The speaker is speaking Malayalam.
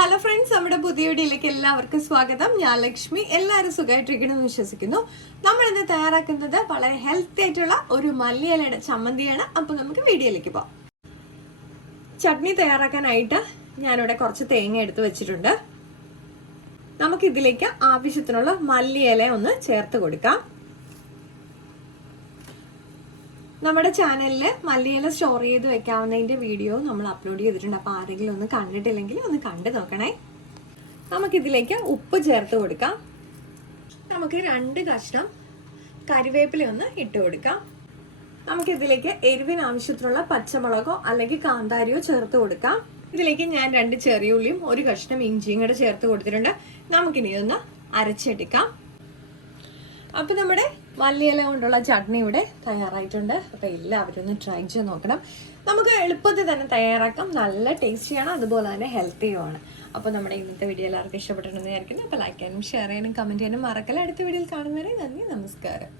ഹലോ ഫ്രണ്ട്സ്, നമ്മുടെ പുതിയ വീഡിയോയിലേക്ക് എല്ലാവർക്കും സ്വാഗതം. ഞാൻ ലക്ഷ്മി. എല്ലാവരും സുഖമായിട്ടിരിക്കണമെന്ന് വിശ്വസിക്കുന്നു. നമ്മൾ ഇന്ന് തയ്യാറാക്കുന്നത് വളരെ ഹെൽത്തി ആയിട്ടുള്ള ഒരു മല്ലിയിലയുടെ ചമ്മന്തിയാണ്. അപ്പോൾ നമുക്ക് വീഡിയോയിലേക്ക് പോകാം. ചട്നി തയ്യാറാക്കാനായിട്ട് ഞാനിവിടെ കുറച്ച് തേങ്ങ എടുത്ത് വെച്ചിട്ടുണ്ട്. നമുക്കിതിലേക്ക് ആവശ്യത്തിനുള്ള മല്ലിയില ഒന്ന് ചേർത്ത് കൊടുക്കാം. നമ്മുടെ ചാനലിൽ മല്ലിയില സ്റ്റോർ ചെയ്ത് വെക്കാവുന്നതിൻ്റെ വീഡിയോ നമ്മൾ അപ്ലോഡ് ചെയ്തിട്ടുണ്ട്. അപ്പോൾ ആരെങ്കിലും ഒന്ന് കണ്ടിട്ടില്ലെങ്കിൽ ഒന്ന് കണ്ടു നോക്കണേ. നമുക്കിതിലേക്ക് ഉപ്പ് ചേർത്ത് കൊടുക്കാം. നമുക്ക് 2 കഷ്ണം കറിവേപ്പില ഒന്ന് ഇട്ട് കൊടുക്കാം. നമുക്കിതിലേക്ക് എരിവിന് ആവശ്യത്തിനുള്ള പച്ചമുളകോ അല്ലെങ്കിൽ കാന്താരിയോ ചേർത്ത് കൊടുക്കാം. ഇതിലേക്ക് ഞാൻ 2 ചെറിയ ഉള്ളിയും 1 കഷ്ണം ഇഞ്ചിയും കൂടെ ചേർത്ത് കൊടുത്തിട്ടുണ്ട്. നമുക്കിനി ഇതൊന്ന് അരച്ചെടുക്കാം. അപ്പം നമ്മുടെ മല്ലിയില കൊണ്ടുള്ള ചട്നി ഇവിടെ തയ്യാറായിട്ടുണ്ട്. അപ്പോൾ എല്ലാവരും ഒന്ന് ട്രൈ ചെയ്ത് നോക്കണം. നമുക്ക് എളുപ്പത്തിൽ തന്നെ തയ്യാറാക്കാം. നല്ല ടേസ്റ്റിയാണ്, അതുപോലെ തന്നെ ഹെൽത്തിയുമാണ്. അപ്പോൾ നമ്മുടെ ഇന്നത്തെ വീഡിയോ എല്ലാവർക്കും ഇഷ്ടപ്പെട്ടിട്ടുണ്ടെന്ന് വിചാരിക്കുന്നു. അപ്പോൾ ലൈക്ക് ചെയ്യാനും ഷെയർ ചെയ്യാനും കമൻറ്റ് ചെയ്യാനും മറക്കല്ല. അടുത്ത വീഡിയോയിൽ കാണുന്നവരെ നന്ദി, നമസ്കാരം.